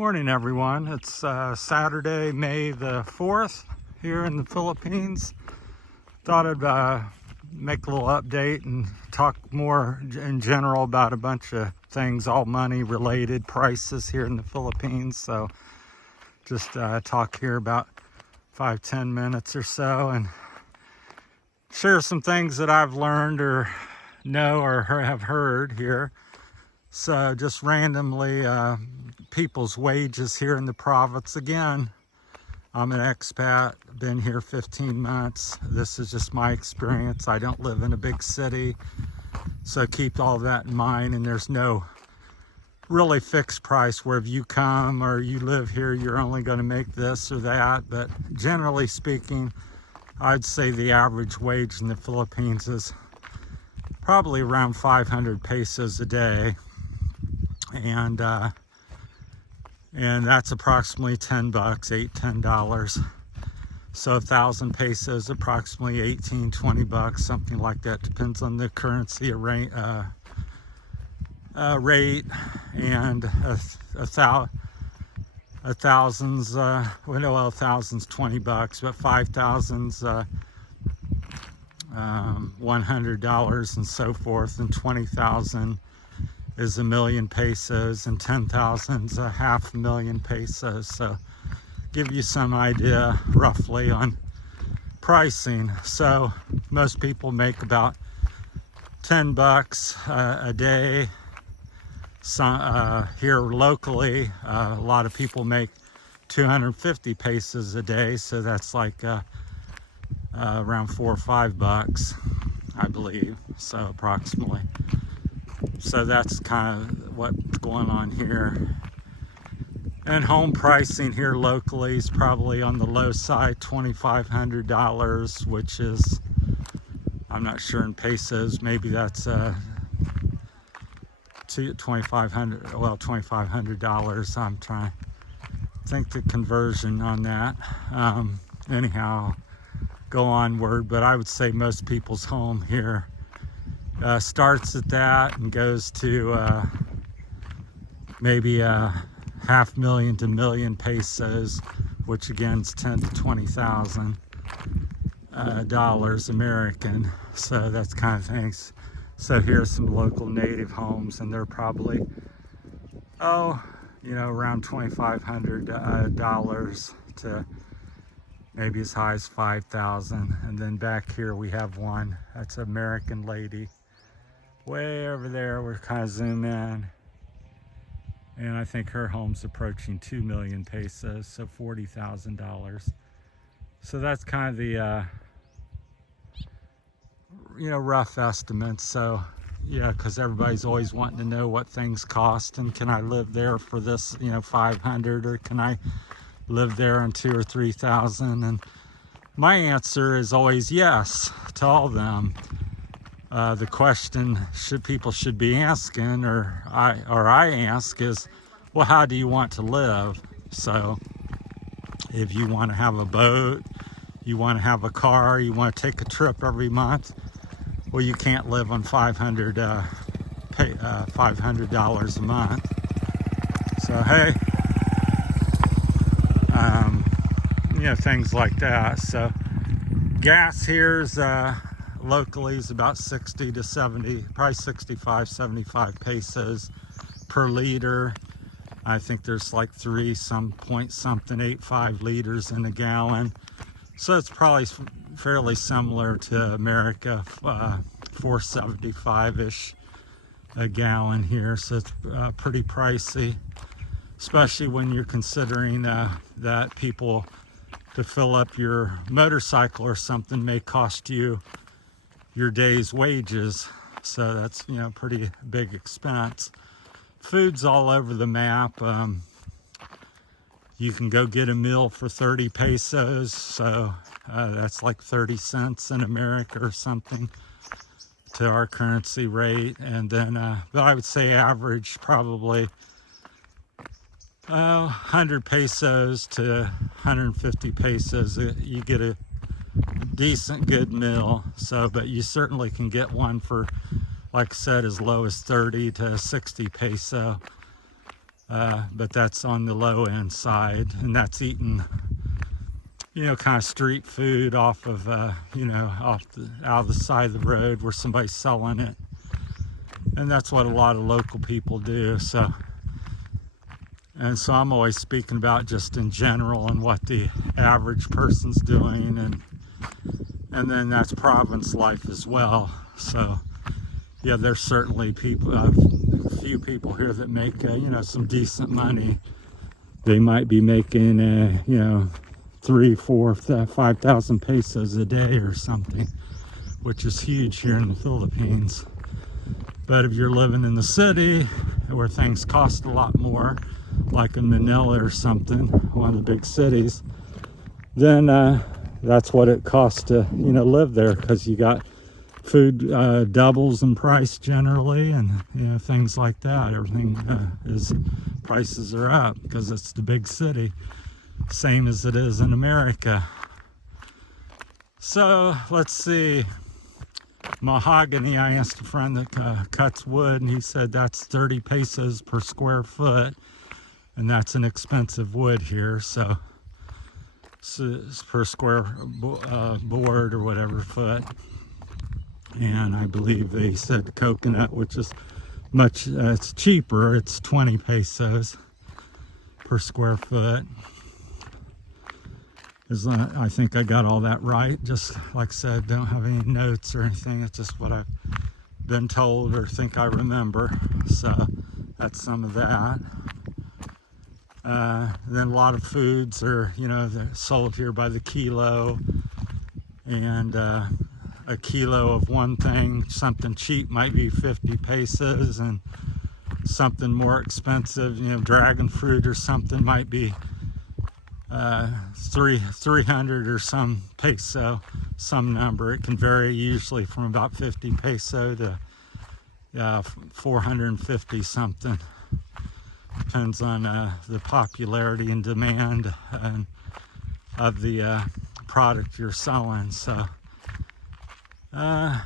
Morning everyone. It's Saturday, May the 4th here in the Philippines. Thought I'd make a little update and talk more in general about a bunch of things, all money related, prices here in the Philippines. So just talk here about 5-10 minutes or so and share some things that I've learned or know or have heard here. So just randomly people's wages here in the province. Again, I'm an expat, been here 15 months. This is just my experience. I don't live in a big city, so keep all that in mind. And there's no really fixed price where if you come or you live here, you're only going to make this or that. But generally speaking, I'd say the average wage in the Philippines is probably around 500 pesos a day. And that's approximately 10 bucks, $10. So 1,000 pesos, approximately 18-20 bucks, something like that. Depends on the currency rate. And a thousand's $20, but 5,000's $100 and so forth, and 20,000 is 1,000,000 pesos, and 10,000's a 500,000 pesos. So give you some idea roughly on pricing. So most people make about 10 bucks a day. Here locally, a lot of people make 250 pesos a day, so that's like around 4 or 5 bucks, I believe, so approximately. So that's kind of what's going on here. And home pricing here locally is probably on the low side, $2,500, which is, I'm not sure in pesos, maybe that's $2,500. I'm trying to think the conversion on that. Anyhow, go onward, but I would say most people's home here starts at that and goes to maybe 500,000 to 1,000,000 pesos, which again is 10 to 20,000 dollars American. So that's kind of things. So here's some local native homes, and they're probably around $2,500 to maybe as high as 5,000. And then back here we have one that's an American lady. Way over there, we're kind of zoom in, and I think her home's approaching 2,000,000 pesos, so $40,000. So that's kind of the rough estimates. So yeah, because everybody's always wanting to know what things cost, and can I live there for this 500, or can I live there on 2,000 or 3,000? And my answer is always yes to all of them. The question people should be asking, or I ask, is, well, how do you want to live? So if you want to have a boat, you want to have a car, you want to take a trip every month, well, you can't live on $500 a month. So hey, things like that. So gas here's locally is about 60 to 70, probably 65, 75 pesos per liter. I think there's like 3.85 liters in a gallon. So it's probably fairly similar to America, 4.75-ish a gallon here. So it's pretty pricey, especially when you're considering that people to fill up your motorcycle or something may cost you your day's wages. So that's pretty big expense. Food's all over the map. You can go get a meal for 30 pesos, so that's like 30 cents in America or something to our currency rate. And then but I would say average probably 100 pesos to 150 pesos. You get a decent good meal. So but you certainly can get one for, like I said, as low as 30 to 60 peso but that's on the low end side, and that's eating, kind of street food off of, out of the side of the road where somebody's selling it. And that's what a lot of local people do. So I'm always speaking about just in general and what the average person's doing, and then that's province life as well. So yeah, there's certainly people, a few people here that make, some decent money. They might be making, 3, 4, 5,000 pesos a day or something, which is huge here in the Philippines. But if you're living in the city where things cost a lot more, like in Manila or something, one of the big cities, then that's what it costs to, live there, because you got food doubles in price generally, and things like that. Everything prices are up because it's the big city, same as it is in America. So let's see, mahogany, I asked a friend that cuts wood, and he said that's 30 pesos per square foot, and that's an expensive wood here. So it's per square board or whatever foot. And I believe they said coconut, which is much, it's cheaper, it's 20 pesos per square foot. I think I got all that right. Just like I said, don't have any notes or anything. It's just what I've been told or think I remember. So that's some of that. Then a lot of foods are, they're sold here by the kilo. And a kilo of one thing, something cheap, might be 50 pesos, and something more expensive, dragon fruit or something, might be 300 or some peso, some number. It can vary usually from about 50 peso to 450 something. Depends on the popularity and demand of the product you're selling. So I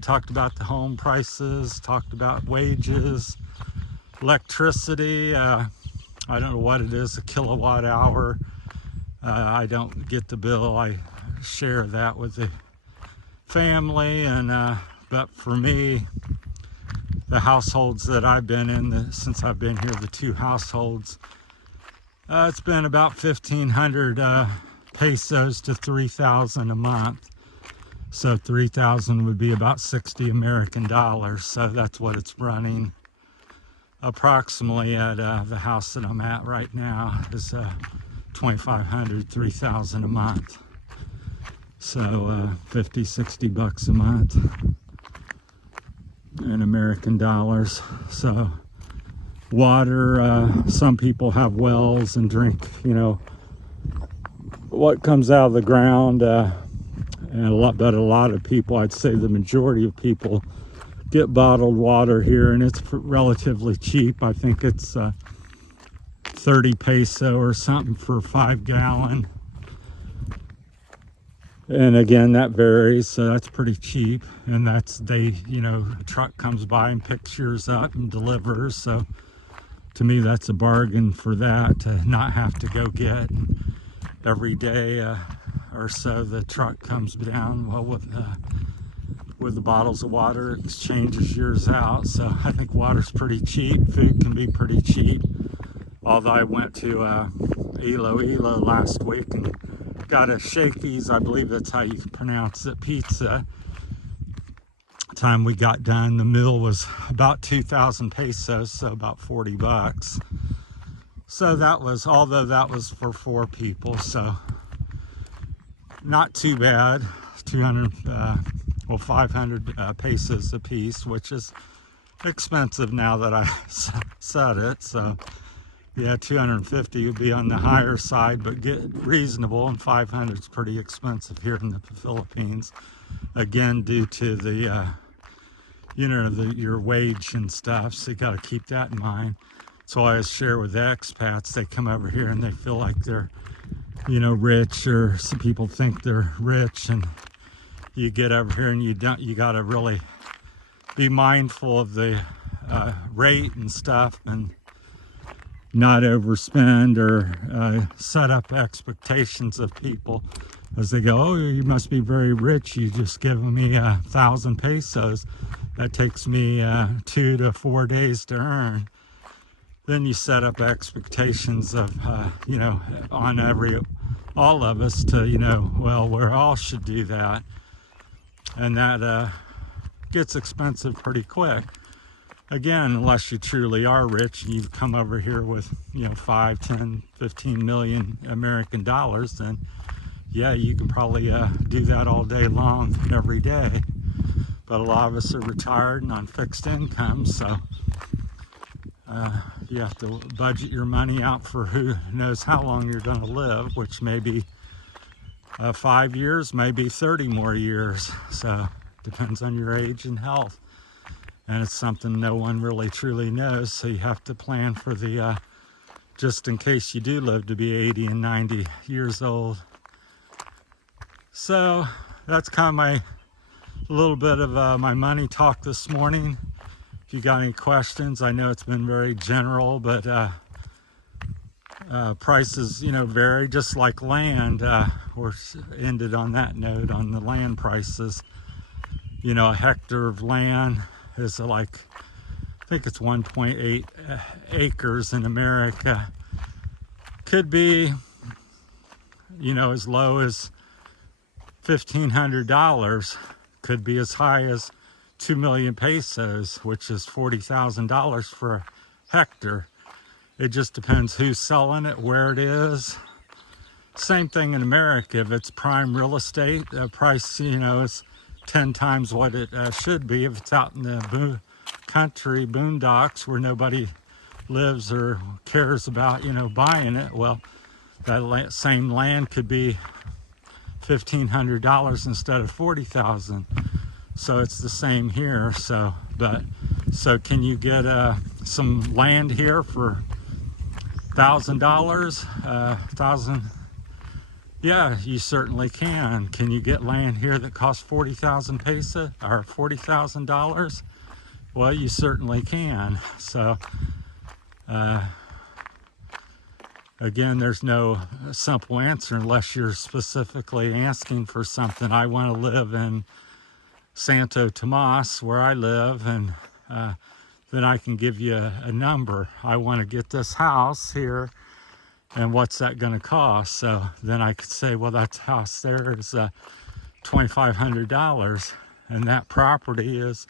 talked about the home prices, talked about wages, electricity. I don't know what it is, a kilowatt hour. I don't get the bill. I share that with the family, and but for me, the households that I've been in since I've been here, the 2 households, it's been about 1,500 pesos to 3,000 a month. So 3,000 would be about 60 American dollars. So that's what it's running approximately at the house that I'm at right now, is 2,500, 3,000 a month. So 50, 60 bucks a month in American dollars. So water, some people have wells and drink, what comes out of the ground, but a lot of people, I'd say the majority of people, get bottled water here, and it's relatively cheap. I think it's 30 peso or something for 5 gallon. And again, that varies, so that's pretty cheap. And that's, a truck comes by and picks yours up and delivers. So to me, that's a bargain for that, to not have to go get every day or so. The truck comes down with the bottles of water, exchanges yours out. So I think water's pretty cheap. Food can be pretty cheap. Although I went to Iloilo last week and got a Shakey's, I believe that's how you pronounce it, pizza. Time we got done, the meal was about 2,000 pesos, so about 40 bucks. So that was, although that was for 4 people, so not too bad. 500 pesos a piece, which is expensive now that I said it. So yeah, 250 would be on the higher side, but get reasonable, and 500 is pretty expensive here in the Philippines. Again, due to the, your wage and stuff, so you got to keep that in mind. So I always share with the expats, they come over here and they feel like they're, rich, or some people think they're rich, and you get over here and you got to really be mindful of the rate and stuff, and not overspend or set up expectations of people as they go, oh, you must be very rich, you just given me 1,000 pesos, that takes me 2 to 4 days to earn. Then you set up expectations of you know, on all of us to, you know, well, we all should do that, and that gets expensive pretty quick. Again, unless you truly are rich and you've come over here with, you know, 5, 10, 15 million American dollars, then yeah, you can probably do that all day long, every day. But a lot of us are retired and on fixed income, so you have to budget your money out for who knows how long you're going to live, which may be 5 years, maybe 30 more years. So depends on your age and health. And it's something no one really truly knows, so you have to plan for the just in case you do live to be 80 and 90 years old. So that's kind of my little bit of my money talk this morning. If you got any questions, I know it's been very general, but prices, you know, vary, just like land. We're ended on that note on the land prices. You know, a hectare of land is like, I think it's 1.8 acres in America. Could be, you know, as low as $1,500, could be as high as 2 million pesos, which is $40,000 for a hectare. It just depends who's selling it, where it is. Same thing in America. If it's prime real estate, the price, you know, is 10 times what it should be. If it's out in the country, boondocks, where nobody lives or cares about, you know, buying it, well, that same land could be $1,500 instead of $40,000. So it's the same here. So can you get some land here for $1,000? Yeah, you certainly can. Can you get land here that costs 40,000 pesos or $40,000? Well, you certainly can. So again, there's no simple answer unless you're specifically asking for something. I want to live in Santo Tomas, where I live, and then I can give you a number. I want to get this house here, and what's that going to cost? So then I could say, well, that house there is $2,500, and that property is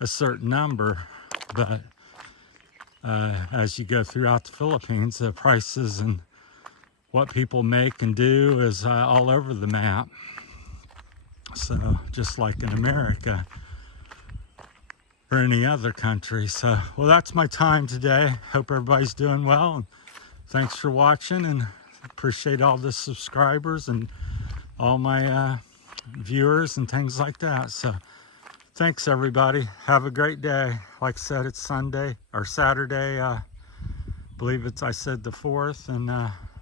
a certain number. But as you go throughout the Philippines, the prices and what people make and do is all over the map. So just like in America or any other country. So, well, that's my time today. Hope everybody's doing well, and thanks for watching, and appreciate all the subscribers and all my viewers and things like that. So thanks, everybody. Have a great day. Like I said, it's Sunday or Saturday. I believe I said the 4th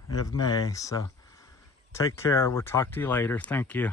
of May. So take care. We'll talk to you later. Thank you.